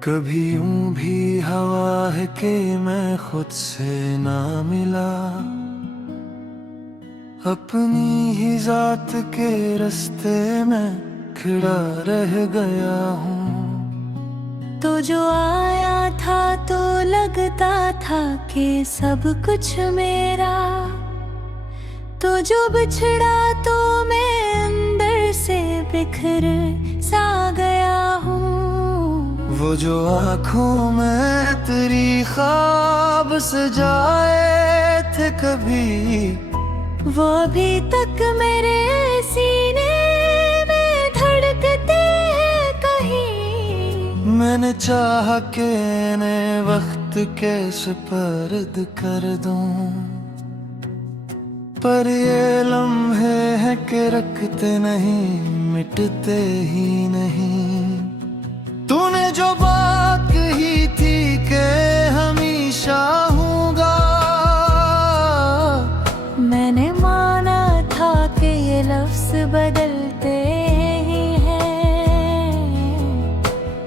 कभी यूं भी हवा है कि मैं खुद से ना मिला, अपनी ही जात के रास्ते में खड़ा रह गया हूँ। तो जो आया था तो लगता था कि सब कुछ मेरा, तो जो बिछड़ा तो मैं अंदर से बिखर सा गया हूँ। वो जो आँखों में तेरी ख्वाब सजाए थे कभी, वो अभी तक मेरे सीने में धड़कते हैं कहीं। मैंने चाहा कि इन्हें वक्त के सुपर्द कर दूं, पर ये लम्हे हैं कि रखते नहीं, मिटते ही नहीं। तूने जो बात कही थी कि हमेशा हूँगा, मैंने माना था कि ये लफ्ज़ बदलते ही हैं,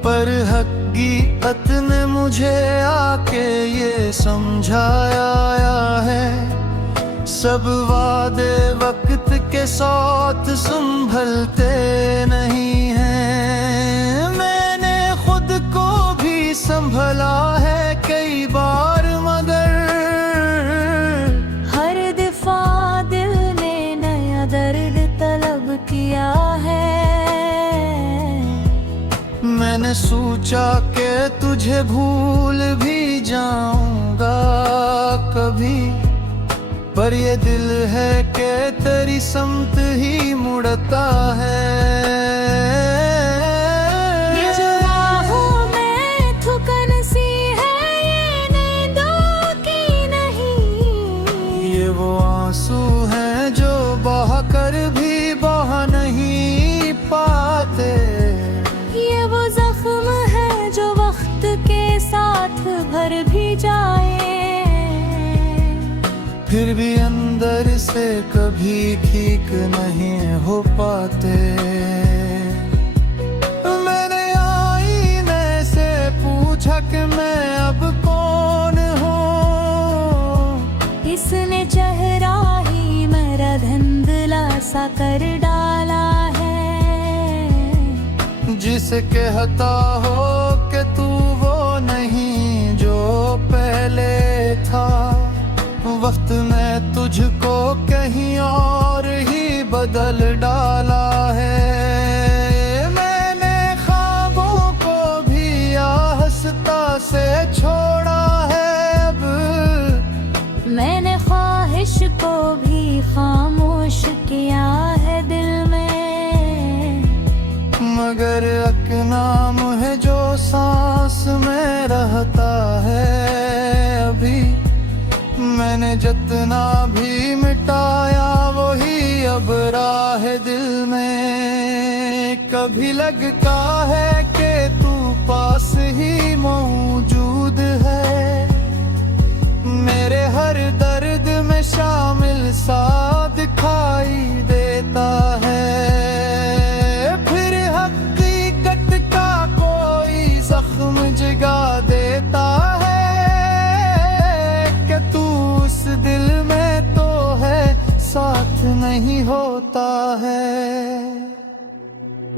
पर हकीकत ने मुझे आके ये समझाया है, सब वादे वक्त के साथ संभलते नहीं हैं। मैंने खुद को भी संभला है कई बार, मगर हर दफा दिल ने नया दर्द तलब किया है। मैंने सोचा कि तुझे भूल भी जाऊंगा कभी, पर ये दिल है कि तेरी समत ही मुड़ता है। ये जो राहों में थुकन सी है, ये नींदों की नहीं। ये वो आंसू हैं जो बहा कर भी बहा नहीं पाते। ये वो जख्म है जो वक्त के साथ भर भी जाए, फिर भी अंदर से कभी ठीक नहीं हो पाते। मैंने आईने से पूछा कि मैं अब कौन हूँ, इसने चेहरा ही मेरा धुंधला सा कर डाला है। जिसे कहता हो कि तू वो नहीं जो पहले था, वक्त में तुझको कहीं और ही बदल डाला है। मैंने ख्वाबों को भी आहिस्ता से छोड़ा है अब, मैंने ख्वाहिश को भी खामोश किया है दिल में, मगर अकनाम है जो सांस में रहता है अभी। मैंने जितना भी मिटाया वही अब राह दिल में। कभी लगता है कि तू पास ही मौजूद है, मेरे हर दर्द में शामिल सा दिखाई देता है। फिर हकीकत का कोई जख्म जगा देता है कि तू उस दिल में तो है, साथ नहीं होता है।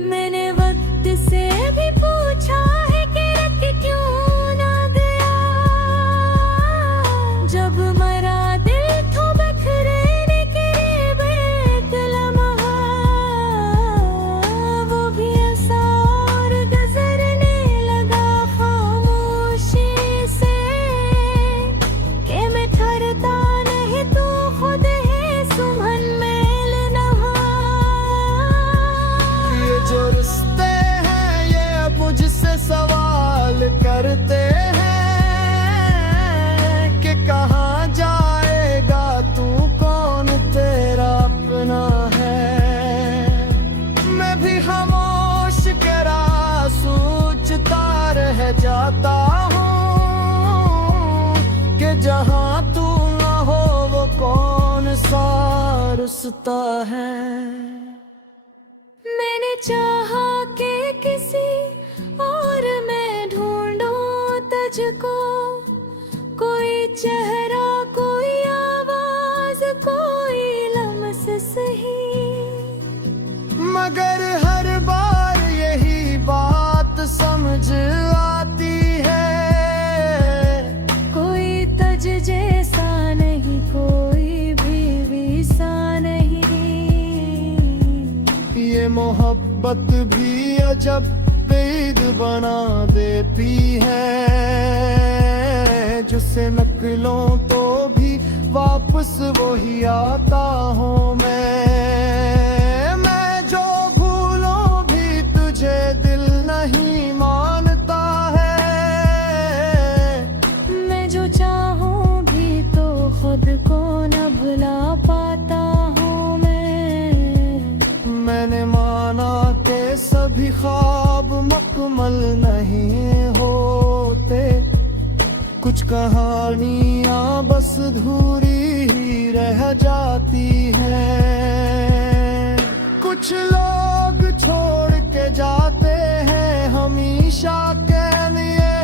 मैंने वक्त से भी पूछा है कि रख क्यों ना गया, जब मरा दिल तो बिखरने के एक लम्हा, वो भी ऐसा और गुजरने लगा खामोशी से, कि मैं ठहरता नहीं तो खुद ही सुमन मेल नहा। ये जो रिश्ते हैं ये मुझसे सवाल करते हैं कि कहाँ जाएगा तू, कौन तेरा अपना है। मैं भी खामोश करा सोचता वास्ता है। मैंने चाहा कि किसी और मैं ढूंढूं तुझको, कोई चेहरा, कोई आवाज, कोई लम्स सही, मगर हर बार यही बात समझ आती है, कोई तुझ जैसा नहीं, कोई भी सा नहीं। ये मोहब्बत भी अजब बेद बना देती है, जिसे नकलों तो भी वापस वही आता हूँ मैं जो भूलों भी तुझे दिल नहीं मानता है, मैं जो चाहूं भी तो खुद को न भुला पाता हूँ मैंने माना के सभी ख्वाब मुकम्मल नहीं होते, कुछ कहानियां बस अधूरी ही रह जाती हैं। कुछ लोग छोड़ के जाते हैं हमेशा के लिए,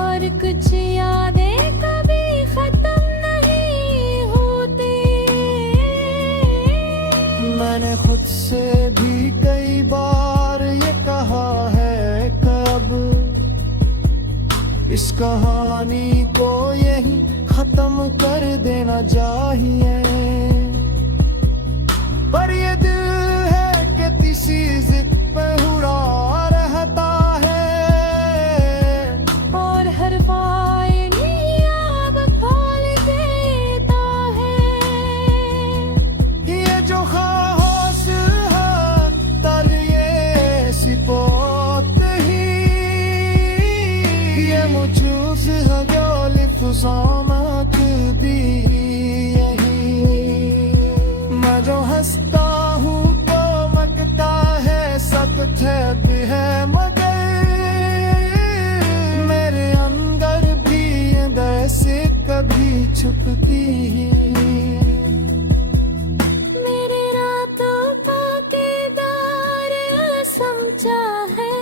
और कुछ यादें कभी खत्म नहीं होती। मैंने खुद से भी कई बार ये कहा है, कब इस कहानी को यही खत्म कर देना चाहिए, पर ये दिल है कि किसी जिद पे उड़ा रहता है, और हर वायनी अब खोल देता है। ये जो खास है तर ये सिपोत ही, ये मुझूस है जो लिफ्ज़ामत भी यही, मैं जो हंसता हूँ तो मगता है सख्त है, मगर मेरे अंदर भी ये वैसे कभी छुपती ही। मेरे रातों का किरदार समझा है,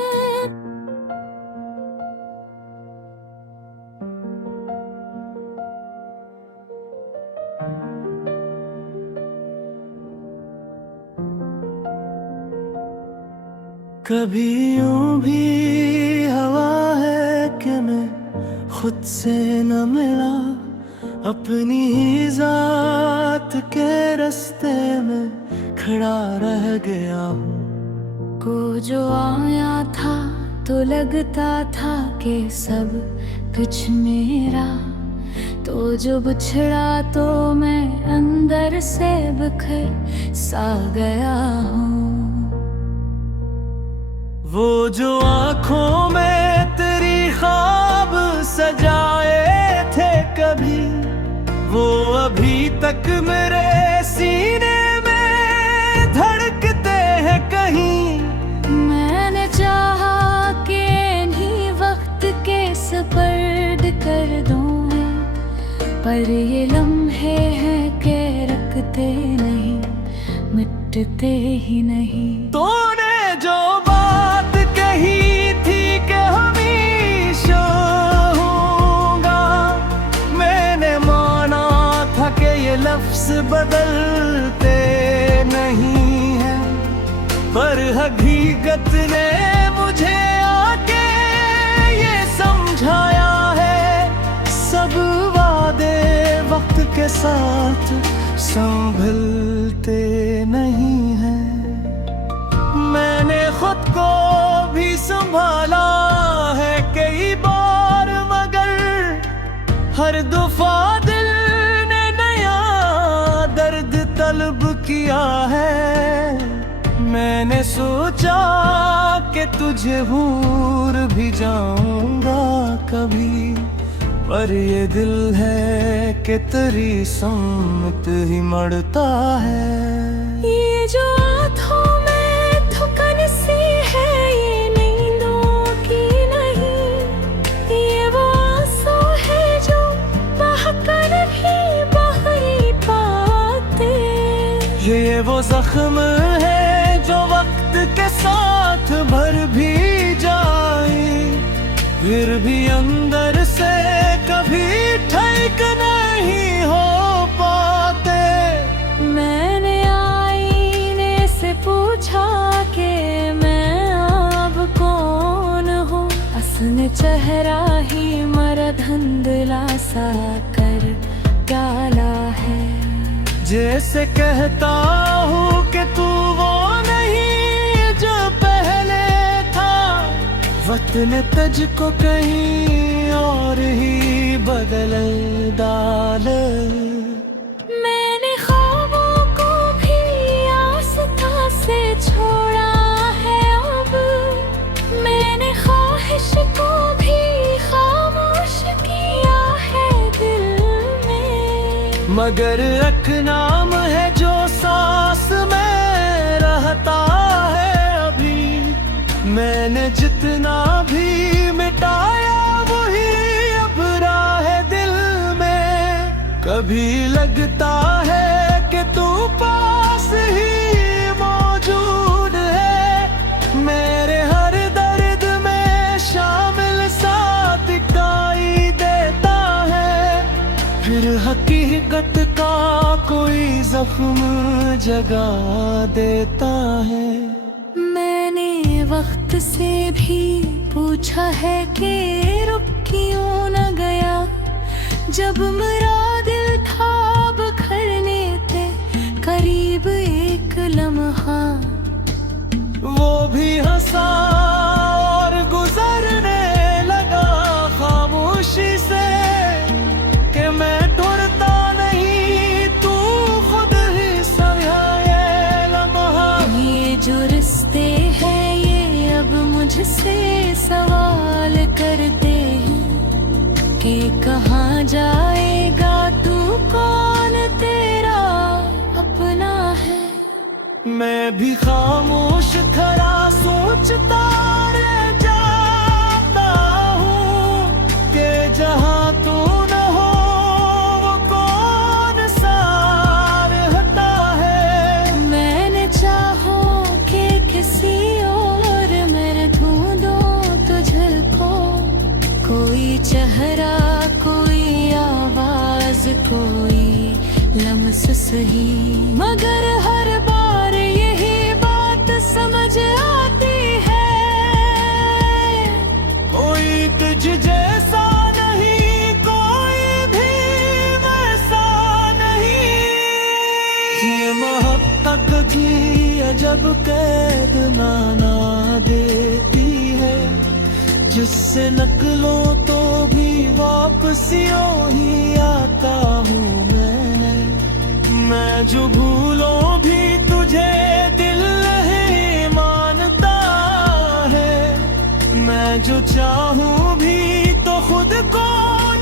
कभी यूं भी हवा है कि मैं खुद से न मिला, अपनी ही जात के रास्ते में खड़ा रह गया हूँ। को जो आया था तो लगता था कि सब कुछ मेरा, तो जो बिछड़ा तो मैं अंदर से बिखर सा गया हूँ। वो जो आँखों में तेरी ख्वाब सजाए थे कभी, वो अभी तक मेरे सीने में धड़कते हैं कहीं। मैंने चाहा कि इन्हीं वक्त के सपर्द कर दूं, पर ये लम्हे हैं कि रखते नहीं, मिटते ही नहीं। तूने जो बात कही थी कि हमेशा होगा, मैंने माना था कि ये लफ्ज़ बदलते नहीं हैं, पर हकीकत ने मुझे आके ये समझाया है, सब वादे वक्त के साथ संभलते नहीं हैं। मैंने खुद को भी संभाला है कई बार, मगर हर दफा दिल ने नया दर्द तलब किया है। मैंने सोचा कि तुझे भूल भी जाऊंगा कभी, पर ये दिल है कि तेरी सम्मत ही मरता है। ये जो आँखों में थुकन सी है, ये नींदों की नहीं, ये वो आंसू है जो बहकर भी बह नहीं पाते। जख्म है जो वक्त के साथ भर भी जाए, फिर भी अंदर से कभी ठीक नहीं हो पाते। मैंने आईने से पूछा कि मैं अब कौन हूँ, असली चेहरा ही मेरा धुंधला सा कर डाला है। जैसे कहता हूँ कि तू वो नहीं जो पहले था, वतन तुझको कहीं और ही बदल डाल। मैंने ख्वाबों को भी आस्था से छोड़ा है अब, मैंने ख्वाहिश को भी खामोश किया है दिल में। मगर एक नाम है जो सांस में रहता है अभी, मैंने जितना भी मिटाया वही अब है दिल में। कभी लगता है कि तू पास ही मौजूद है, मेरे हर दर्द में शामिल सा दिखाई देता है। फिर हकीकत का कोई जख्म जगा देता है। मैंने वक्त से भी पूछा है कि रुक क्यों न गया, जब मेरा दिल था बिखरने थे करीब एक लम्हा। वो भी हंसा और गुजरने लगा खामोशी से, कि मैं ढूंढता नहीं तू खुद ही समझा ये लम्हा। ये जो रिश्ते हैं ये अब मुझसे सवाल करते हैं कि कहाँ जाएगा तू, कौन तेरा अपना है। मैं भी खामोश खड़ा सोचता रह जाता हूँ कि जहाँ तू न हो वो कौन सा रहता है। मैंने चाहो कि किसी और मैं ढूंढूं तुझको, कोई चेहरा कोई आवाज कोई लम्स सही, मगर हर बार यही बात समझ आती है, कोई तुझ जैसा नहीं कोई भी वैसा नहीं। ये मोहब्बत की अजब कैद माना देती है, जिससे नकलों तो भी वापसियों ही आता हूँ मैं जो भूलों भी तुझे दिल नहीं मानता है, मैं जो चाहूँ भी तो खुद को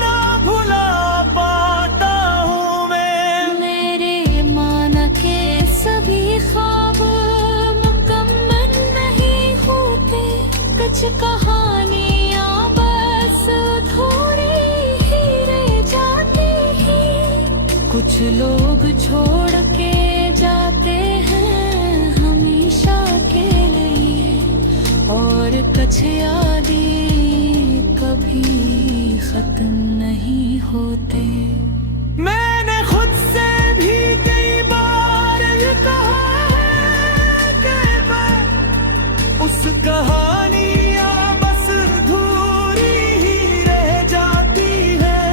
ना भुला पाता हूँ मैं। मेरे माना के सभी ख्वाब मुकम्मल नहीं होते, कुछ कहानियाँ बस थोड़ी ही रह जाती हैं। कुछ लोग छोड़ के जाते हैं हमेशा के लिए, और कुछ यादें कभी खत्म नहीं होते। मैंने खुद से भी कई बार ये कहा है कि मैं उस कहानियाँ बस अधूरी ही रह जाती है।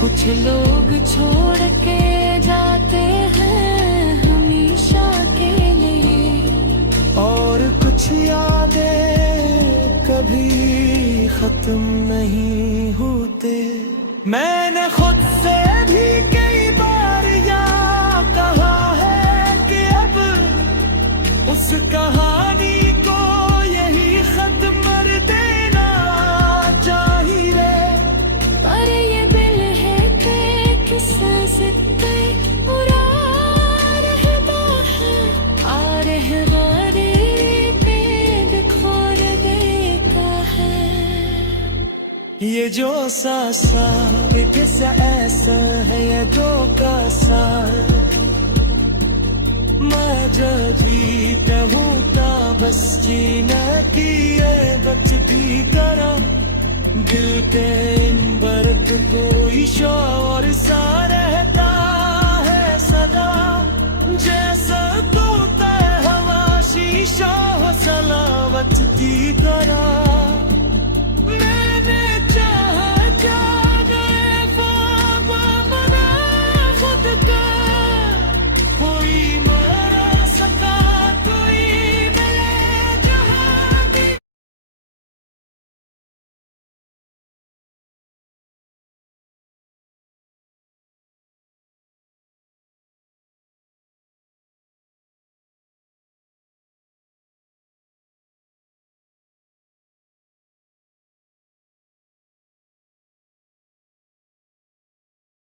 कुछ लोग छोड़ के जाते हैं हमेशा के लिए, और कुछ यादें कभी खत्म नहीं होते। मैंने खुद से भी कई बार यहाँ कहा है कि अब उस कहानी को यही खत्म कर देना चाहिए। पर ये दिल है कि किस्सा से बुरा रहता है, आ रहे गारे पे बिखोर देता है। ये जो सा किस्सा ऐसा है, ये जो का सा मैं जब भी कहूँ ता बस जीने की ये बता